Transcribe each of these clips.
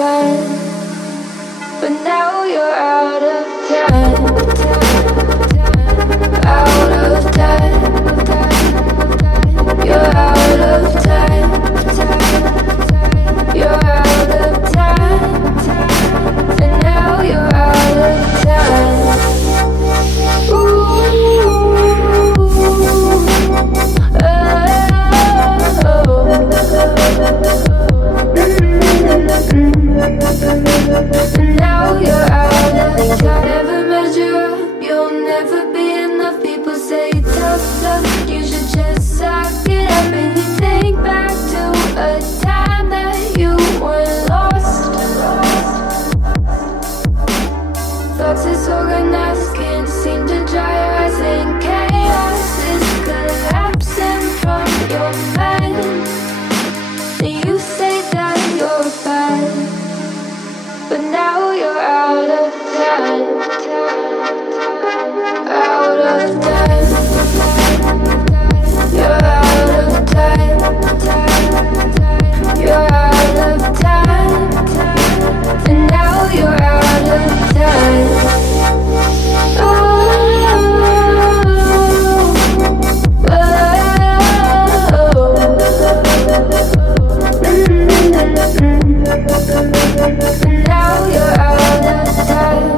fun, but now you're out of time. Out of time. You're out of time. You're out of time. And now you're out of time. Now you're out of time. Never measure up, you'll never be enough. People say tough love, you should just suck it up. And you think back to a time that you were lost. Thoughts disorganized, can't seem to dry your eyes, and chaos is collapsing from your mind. You say that you're fine, but now you're out of time. Out of time. You're out of time. You're out of time. And now you're out of time. Now you're out of time.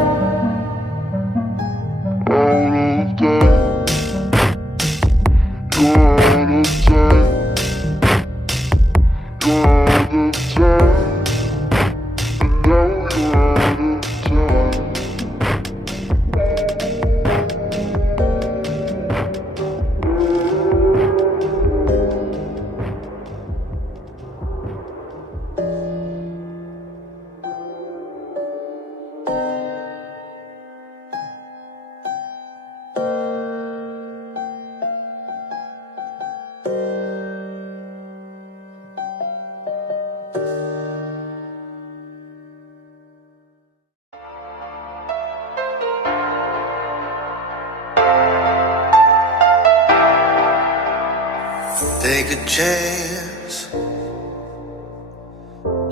Take a chance,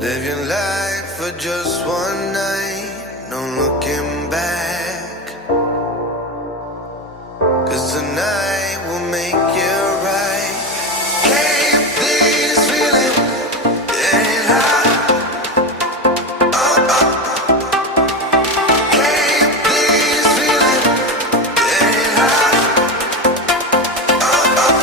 live your life for just one night, no looking back. 'Cause tonight will make you right. Can't this feeling getting hot? Oh, oh. Can't this feeling getting hot? Oh, oh.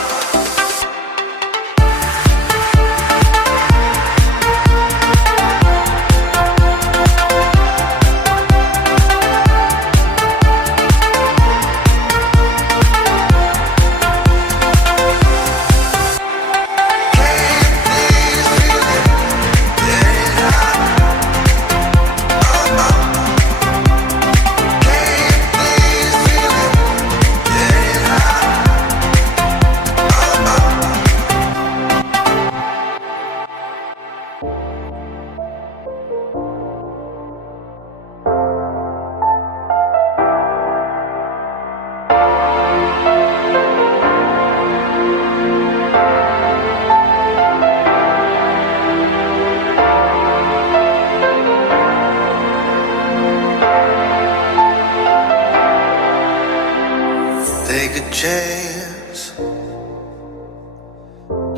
Take a chance,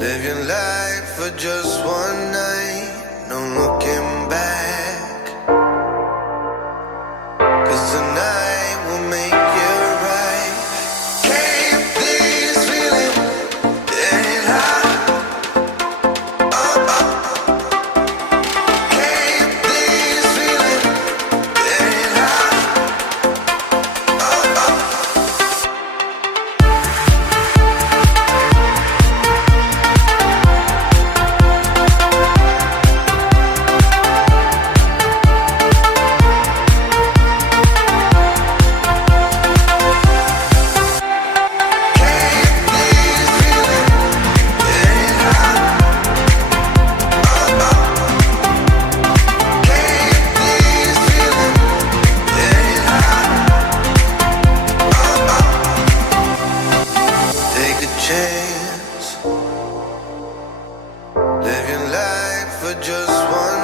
live your life for just one night, no looking back. 'Cause tonight will make you right. Can't this feeling getting hot? Oh, oh. Can't this feeling getting hot? Oh, oh. Chance, live your life for just one